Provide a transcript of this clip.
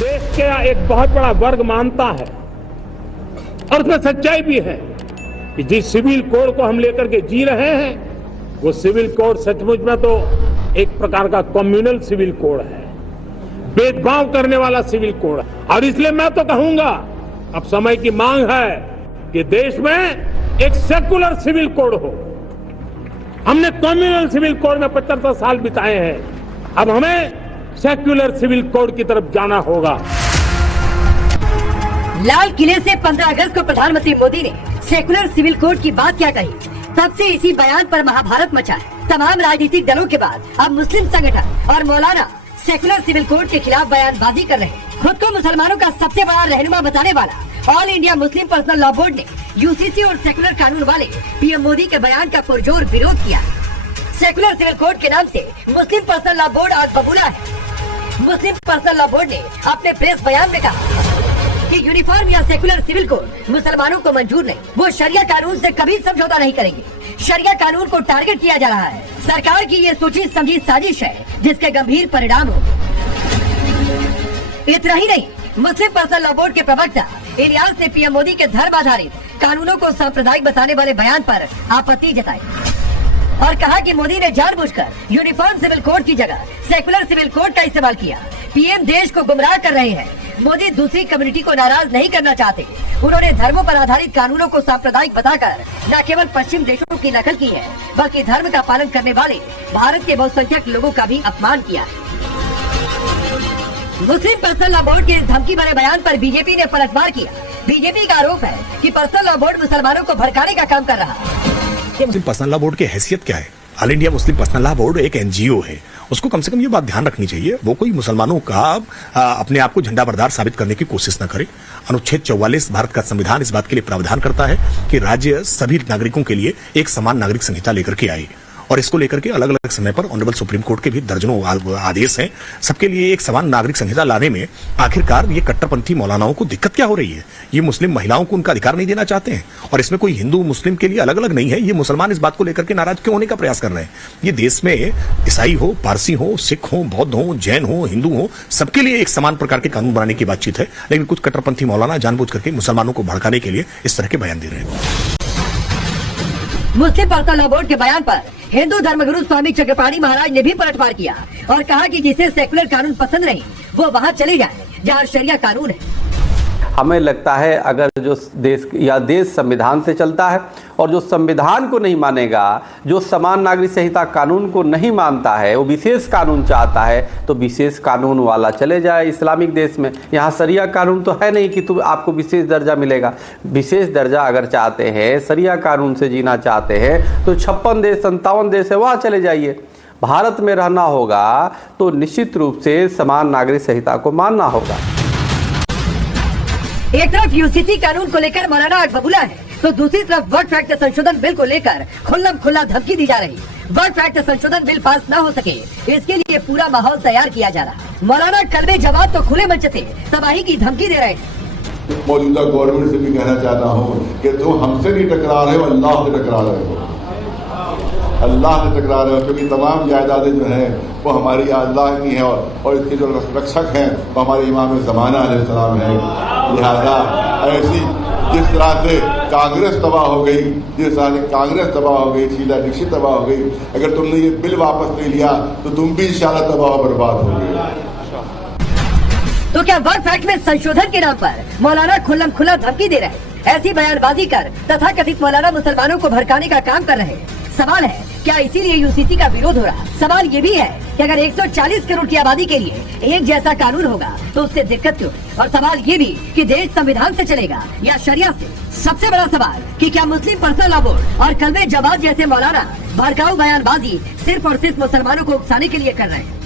देश का एक बहुत बड़ा वर्ग मानता है और उसमें सच्चाई भी है कि जिस सिविल कोड को हम लेकर के जी रहे हैं वो सिविल कोड सचमुच में तो एक प्रकार का कम्युनल सिविल कोड है, भेदभाव करने वाला सिविल कोड है। और इसलिए मैं तो कहूंगा अब समय की मांग है कि देश में एक सेकुलर सिविल कोड हो। हमने कम्युनल सिविल कोड में 75 साल बिताए हैं, अब हमें सेक्युलर सिविल कोड की तरफ जाना होगा। लाल किले से 15 अगस्त को प्रधानमंत्री मोदी ने सेकुलर सिविल कोड की बात क्या कही, तब से इसी बयान पर महाभारत मचा है। तमाम राजनीतिक दलों के बाद अब मुस्लिम संगठन और मौलाना सेकुलर सिविल कोड के खिलाफ बयानबाजी कर रहे हैं। खुद को मुसलमानों का सबसे बड़ा रहनुमा बताने वाला all India Muslim personal law board ने यूसीसी और सेकुलर कानून वाले पीएम मोदी के बयान का पुरजोर विरोध किया। सेकुलर सिविल कोड के नाम से मुस्लिम पर्सनल लॉ बोर्ड आज बबूला है। मुस्लिम पर्सनल लॉ बोर्ड ने अपने प्रेस बयान में कहा कि यूनिफॉर्म या सेकुलर सिविल कोड मुसलमानों को मंजूर नहीं, वो शरिया कानून से कभी समझौता नहीं करेंगे। शरिया कानून को टारगेट किया जा रहा है। सरकार की ये सोची समझी साजिश है जिसके गंभीर परिणाम होंगे। इतना ही नहीं, मुस्लिम पर्सनल लॉ बोर्ड के प्रवक्ता इलियास ने पीएम मोदी के धर्म आधारित कानूनों को सांप्रदायिक बताने वाले बयान पर आपत्ति जताई और कहा कि मोदी ने जानबूझकर यूनिफॉर्म सिविल कोड की जगह सेकुलर सिविल कोड का इस्तेमाल किया। पीएम देश को गुमराह कर रहे हैं। मोदी दूसरी कम्युनिटी को नाराज नहीं करना चाहते। उन्होंने धर्मों पर आधारित कानूनों को सांप्रदायिक बताकर न केवल पश्चिम देशों की नकल की है बल्कि धर्म का पालन करने वाले भारत के बहुसंख्यक लोगों का भी अपमान किया है। मुस्लिम पर्सनल लॉ बोर्ड के इस धमकी भरे बयान पर बीजेपी ने पलटवार किया। बीजेपी का आरोप है कि पर्सनल लॉ बोर्ड मुसलमानों को भड़काने का काम कर रहा है। मुस्लिम पर्सनल लॉ बोर्ड की हैसियत क्या है? All India Muslim personal law board एक एनजीओ है, उसको कम से कम ये बात ध्यान रखनी चाहिए वो कोई मुसलमानों का अपने आप को झंडा बरदार साबित करने की कोशिश न करे। अनुच्छेद 44 भारत का संविधान इस बात के लिए प्रावधान करता है कि राज्य सभी नागरिकों के लिए एक समान नागरिक संहिता लेकर के आए और इसको लेकर के अलग अलग समय पर ऑनरेबल सुप्रीम कोर्ट के भी दर्जनों आदेश हैं। सबके लिए एक समान नागरिक संहिता लाने में आखिरकार ये कट्टरपंथी मौलानाओं को दिक्कत क्या हो रही है? ये मुस्लिम महिलाओं को उनका अधिकार नहीं देना चाहते हैं और इसमें कोई हिंदू मुस्लिम के लिए अलग अलग नहीं है। ये मुसलमान इस बात को लेकर के नाराज क्यों होने का प्रयास कर रहे हैं? ये देश में ईसाई हो, पारसी हो, सिख हो, बौद्ध हो, जैन हो, हिंदू हो, सबके लिए एक समान प्रकार के कानून बनाने की बातचीत है, लेकिन कुछ कट्टरपंथी मौलाना जानबूझ करके मुसलमानों को भड़काने के लिए इस तरह के बयान दे रहे हैं। मुस्लिम पर्सनल लॉ बोर्ड के बयान पर हिंदू धर्मगुरु स्वामी चक्रपाणी महाराज ने भी पलटवार किया और कहा कि जिसे सेकुलर कानून पसंद नहीं वो वहाँ चले जाए जहाँ शरिया कानून है। हमें लगता है अगर जो देश संविधान से चलता है और जो संविधान को नहीं मानेगा, जो समान नागरिक संहिता कानून को नहीं मानता है, वो विशेष कानून चाहता है तो विशेष कानून वाला चले जाए इस्लामिक देश में। यहाँ शरिया कानून तो है नहीं कि आपको विशेष दर्जा मिलेगा। विशेष दर्जा अगर चाहते हैं, शरिया कानून से जीना चाहते हैं तो 56 देश 57 देश है वहाँ चले जाइए। भारत में रहना होगा तो निश्चित रूप से समान नागरिक संहिता को मानना होगा। एक तरफ यूसीसी कानून को लेकर मौलाना आग बबूला है तो दूसरी तरफ वक्फ एक्ट संशोधन बिल को लेकर खुल्लम-खुल्ला धमकी दी जा रही। वक्फ एक्ट संशोधन बिल पास न हो सके इसके लिए पूरा माहौल तैयार किया जा रहा। मौलाना कलमे जवाब तो खुले मंच से तबाही की धमकी दे रहे हैं। मौजूदा गवर्नमेंट से भी कहना चाहता हूँ कि तुम हमसे नहीं टकरा रहे हो, अल्लाह से टकरा रहे हो, अल्लाह से टकरा रहे हो, क्योंकि तमाम जायदादें जो हैं वो हमारी अल्लाह की हैं और इसके जो रक्षक हैं वो हमारे इमाम ज़माना अलैहिस्सलाम हैं। लिहाजा ऐसी जिस तरह से कांग्रेस तबाह हो गई, जिस तरह से कांग्रेस तबाह हो गई, शीला दीक्षित तबाह हो गई, अगर तुमने ये बिल वापस नहीं लिया तो तुम भी इंशाल्लाह तबाह बर्बाद हो गए। तो क्या वक्फ एक्ट में संशोधन के नाम पर मौलाना खुल्लम-खुल्ला धमकी दे रहे हैं? ऐसी बयानबाजी कर तथा कथित मौलाना मुसलमानों को भड़काने का काम कर रहे हैं। सवाल है क्या इसीलिए यूसीसी का विरोध हो रहा? सवाल ये भी है कि अगर 140 करोड़ की आबादी के लिए एक जैसा कानून होगा तो उससे दिक्कत क्यों? और सवाल ये भी कि देश संविधान से चलेगा या शरिया से? सबसे बड़ा सवाल कि क्या मुस्लिम पर्सनल लॉ बोर्ड और कलमे जवाब जैसे मौलाना भड़काऊ बयानबाजी सिर्फ और सिर्फ मुसलमानों को उकसाने के लिए कर रहे हैं?